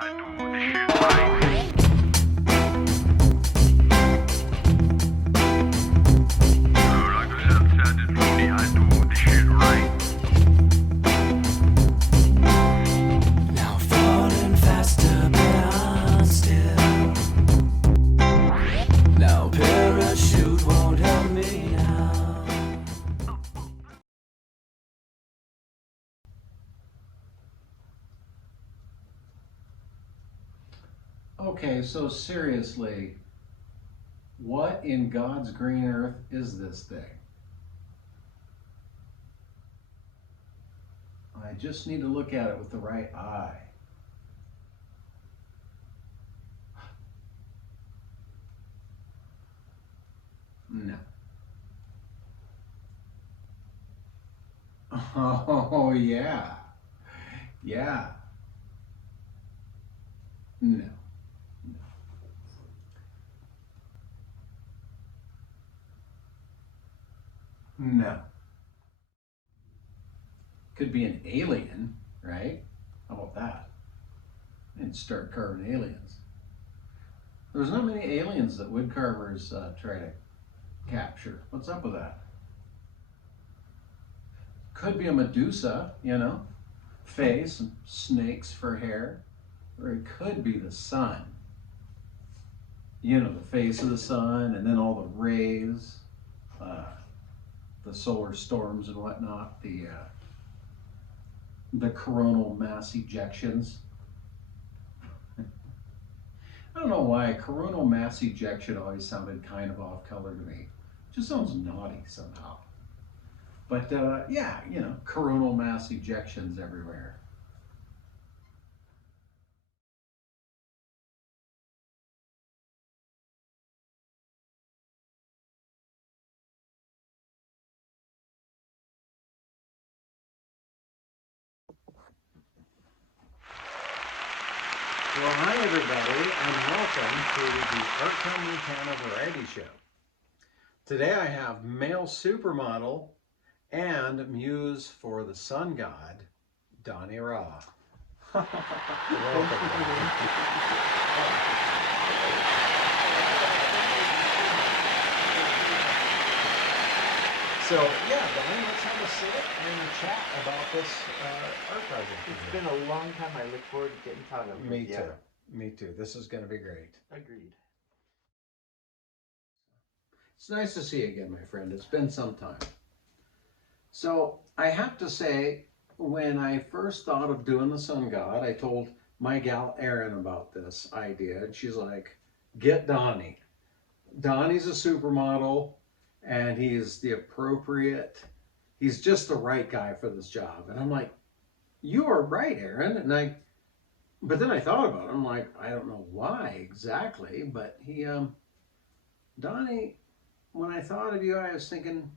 Now falling faster, but I'm still. Now parachute won't help me now. Okay, so seriously, what in God's green earth is this thing? I just need to look at it with the right eye. No. Oh, yeah. Yeah. No. No. Could be an alien, right? How about that? And start carving aliens. There's not many aliens that wood carvers try to capture. What's up with that? Could be a Medusa, you know, face and snakes for hair. Or it could be the sun. You know, the face of the sun and then all the rays, the solar storms and whatnot, the coronal mass ejections. I don't know why coronal mass ejection always sounded kind of off color to me. It just sounds naughty somehow. But yeah, you know, coronal mass ejections everywhere. Well, hi everybody, and welcome to the Art Town Montana Variety Show. Today I have male supermodel and muse for the sun god, Donnie Raw. So yeah, Donnie, let's have a sit and chat about this art project. It's been a long time. I look forward to getting caught up. Me too. Me too. This is going to be great. Agreed. It's nice to see you again, my friend. It's been some time. So I have to say, when I first thought of doing the sun god, I told my gal Erin about this idea, and she's like, "Get Donnie. Donnie's a supermodel, and he's just the right guy for this job." And I'm like, "You are right, Erin." But then I thought about it. I'm like, I don't know why exactly, but Donnie, when I thought of you, I was thinking,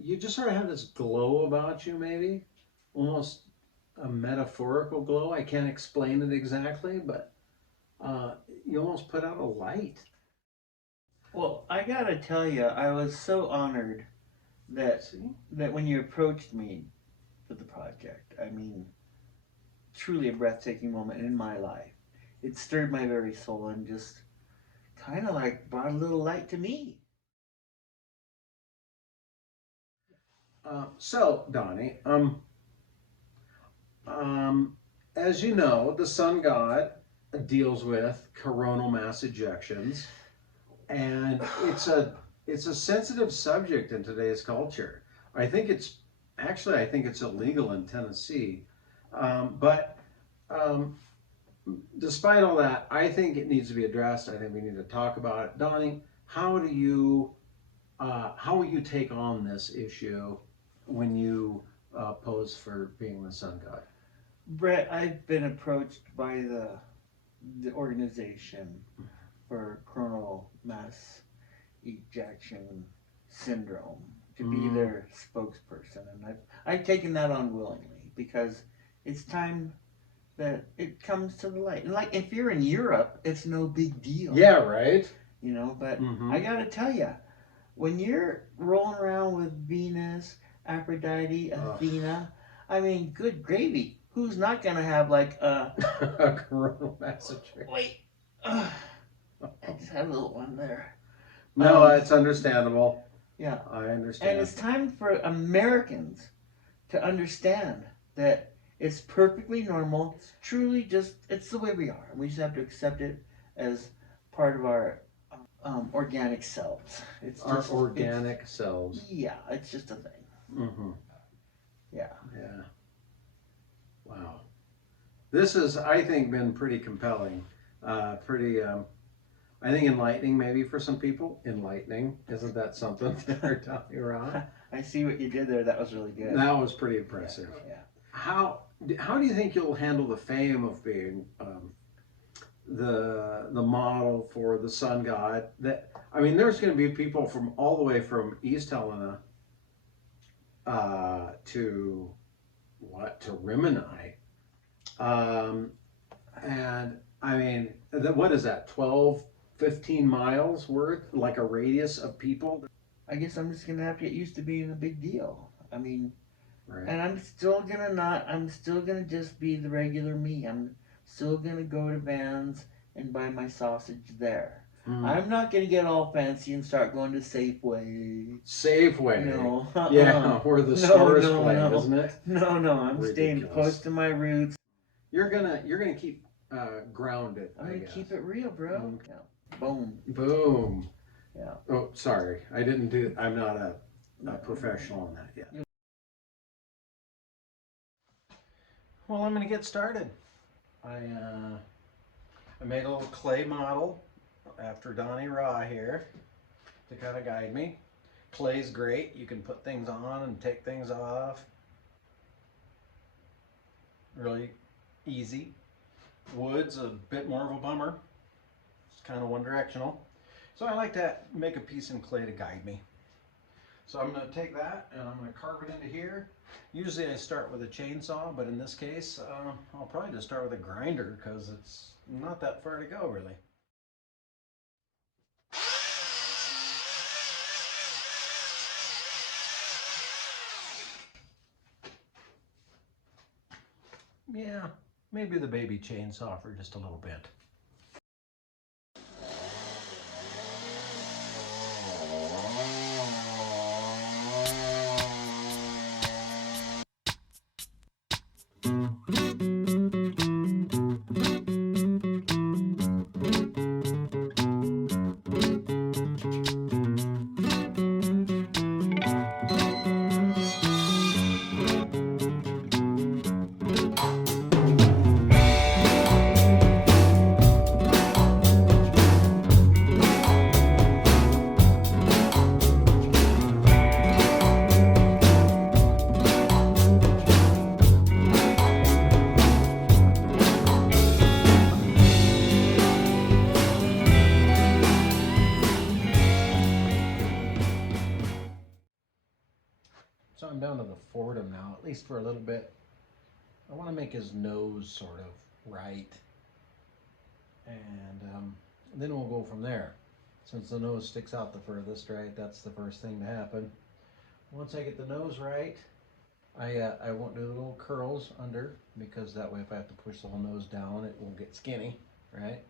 you just sort of have this glow about you, maybe, almost a metaphorical glow. I can't explain it exactly, but you almost put out a light. Well, I gotta tell you, I was so honored that when you approached me with the project. I mean, truly a breathtaking moment in my life. It stirred my very soul and just kind of like brought a little light to me. So, Donnie, as you know, the sun god deals with coronal mass ejections, and it's a sensitive subject in today's culture. I think it's illegal in Tennessee, but despite all that, I think it needs to be addressed. I think we need to talk about it. Donnie, how will you take on this issue when you pose for being the sun god? Brett, I've been approached by the organization for coronal mass ejection syndrome to be their spokesperson, and I've taken that on willingly because it's time that it comes to the light. And like, if you're in Europe, it's no big deal. Yeah, right. You know, but I gotta tell you, when you're rolling around with Venus, Aphrodite, Athena, I mean, good gravy. who's not gonna have like a A coronal mass ejections. wait? I just had a little one there. No, it's understandable. Yeah, I understand. and it's time for Americans to understand that it's perfectly normal. It's truly just, it's the way we are. We just have to accept it as part of our organic selves. It's Our just, organic selves. Yeah, it's just a thing. Mm-hmm. Yeah. Yeah. Wow. This has, I think, been pretty compelling. Pretty, I think enlightening maybe for some people. Enlightening. Isn't that something there, Tommy Ron? I see what you did there. That was really good. That was pretty impressive. Yeah. How do you think you'll handle the fame of being the model for the sun god? That, I mean, there's going to be people from all the way from East Helena to Rimini, and I mean, what is that? 12, 15 miles worth, like a radius of people. I guess I'm just gonna have to get used to being a big deal. I mean, Right. and I'm still gonna just be the regular me. I'm still gonna go to Vans and buy my sausage there. I'm not gonna get all fancy and start going to Safeway. Safeway. No. Yeah, where the stores play, isn't it? No, I'm staying Ridiculous. close to my roots. You're gonna keep grounded. I'm gonna keep it real, bro. Yeah. Boom. Boom. Yeah. Oh, sorry. I'm not a professional on that yet. Well, I'm going to get started. I made a little clay model after Donnie Raw here to kind of guide me. Clay's great. You can put things on and take things off. Really easy. Wood's a bit more of a bummer. It's kind of one directional. So I like to make a piece in clay to guide me. So I'm going to take that and I'm going to carve it into here. Usually I start with a chainsaw, but in this case I'll probably just start with a grinder because it's not that far to go really. Yeah, maybe the baby chainsaw for just a little bit. So I'm down to the Fordham now, at least for a little bit. I want to make his nose sort of right. And then we'll go from there. Since the nose sticks out the furthest, right, that's the first thing to happen. Once I get the nose right, I won't do the little curls under, because that way if I have to push the whole nose down, it won't get skinny, right?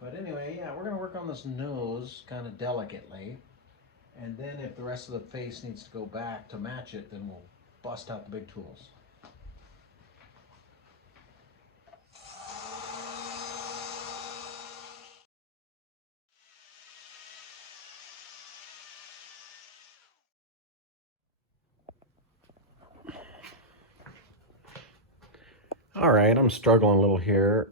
But anyway, yeah, we're going to work on this nose kind of delicately. And then if the rest of the face needs to go back to match it, then we'll bust out the big tools. All right, I'm struggling a little here.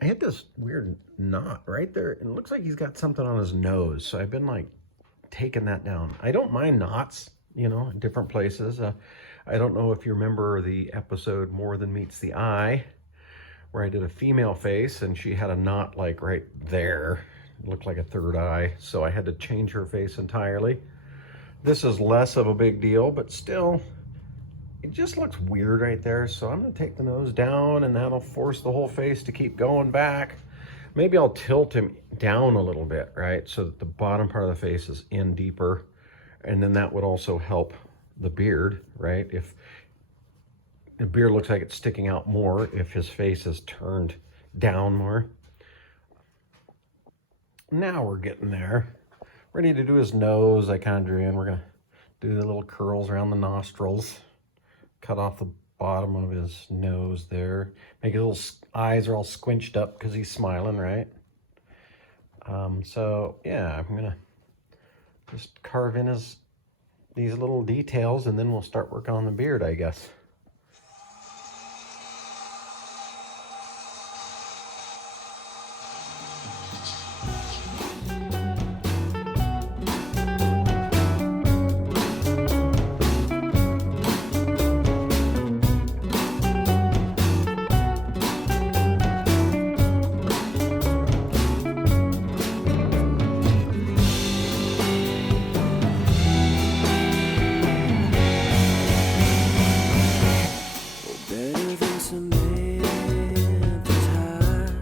I hit this weird knot right there, and it looks like he's got something on his nose. So I've been like taking that down. I don't mind knots, you know, in different places. I don't know if you remember the episode More Than Meets the Eye, where I did a female face and she had a knot like right there. It looked like a third eye, so I had to change her face entirely. This is less of a big deal, but still, it just looks weird right there. So I'm gonna take the nose down and that'll force the whole face to keep going back. Maybe I'll tilt him down a little bit, right? So that the bottom part of the face is in deeper. And then that would also help the beard, right? If The beard looks like it's sticking out more if his face is turned down more. Now we're getting there. Ready to do his nose. I kind of drew in. We're going to do the little curls around the nostrils. Cut off the bottom of his nose there. Make his little eyes are all squinched up because he's smiling, right? So yeah, I'm going to just carve in these little details, and then we'll start working on the beard, I guess. Better than Samantha's heart.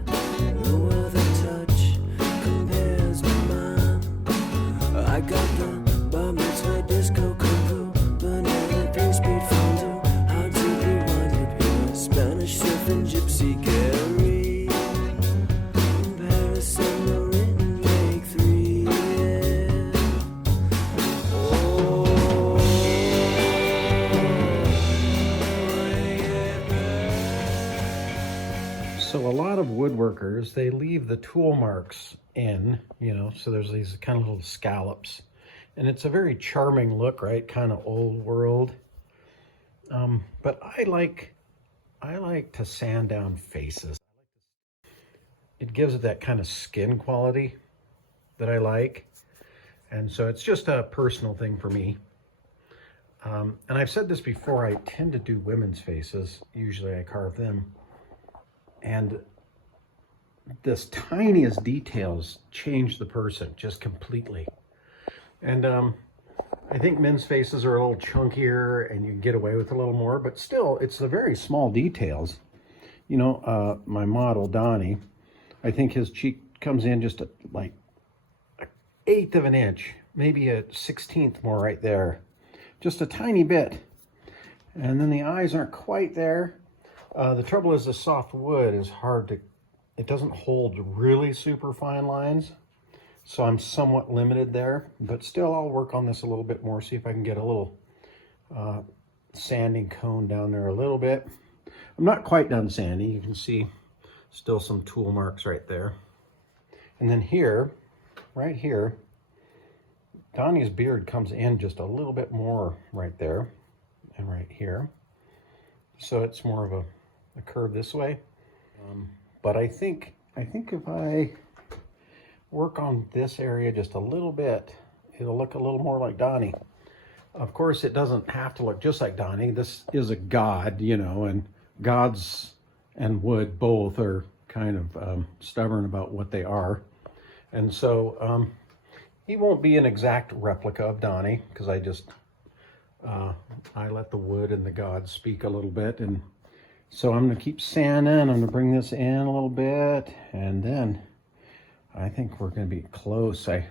No other touch compares to mine. I got the bar mitzvah disco cuckoo, banana 3-speed fondue. Hard to be winded here. Spanish surfing gypsy carry. Paris and Marin make 3. So a lot of woodworkers, they leave the tool marks in, you know, so there's these kind of little scallops. And it's a very charming look, right? Kind of old world. But I like to sand down faces. It gives it that kind of skin quality that I like. And so it's just a personal thing for me. And I've said this before, I tend to do women's faces. Usually I carve them. And this tiniest details change the person just completely. And I think men's faces are a little chunkier and you can get away with a little more, but still it's the very small details. You know, my model, Donnie, I think his cheek comes in just like 1/8 of an inch, maybe a 1/16 more right there. Just a tiny bit. And then the eyes aren't quite there. The trouble is the soft wood is hard to, it doesn't hold really super fine lines. So I'm somewhat limited there, but still I'll work on this a little bit more, see if I can get a little sanding cone down there a little bit. I'm not quite done sanding. You can see still some tool marks right there. And then here, right here, Donnie's beard comes in just a little bit more right there and right here. So it's more of a curve this way. But I think if I work on this area just a little bit, it'll look a little more like Donnie. Of course, it doesn't have to look just like Donnie. This is a god, you know, and gods and wood both are kind of stubborn about what they are. And so he won't be an exact replica of Donnie, because I just, I let the wood and the gods speak a little bit. And so I'm going to keep sanding. I'm going to bring this in a little bit, and then I think we're going to be close. I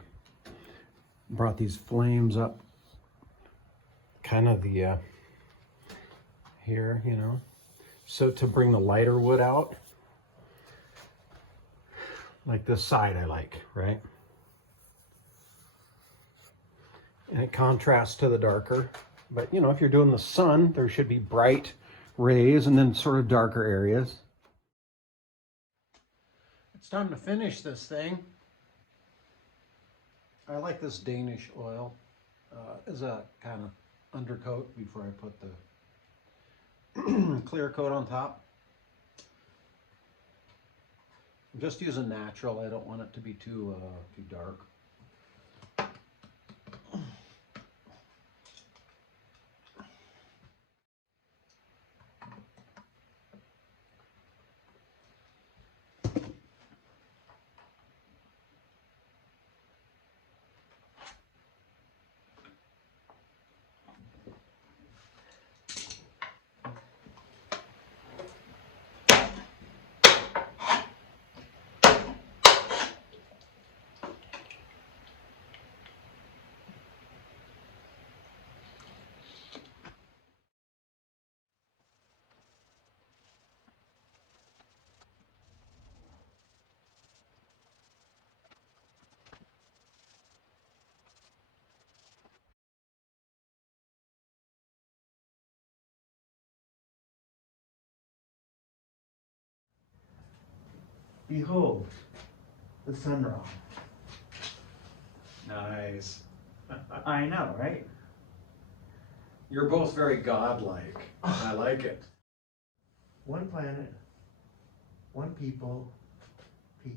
brought these flames up kind of the here, you know, so to bring the lighter wood out, like this side I like, right? And it contrasts to the darker. But you know, if you're doing the sun, there should be bright rays and then sort of darker areas. It's time to finish this thing. I like this Danish oil as a kind of undercoat before I put the clear coat on top. I'm just using natural. I don't want it to be too dark. Behold, the sunrise. Nice. I know, right? You're both very godlike. I like it. One planet, one people, peace.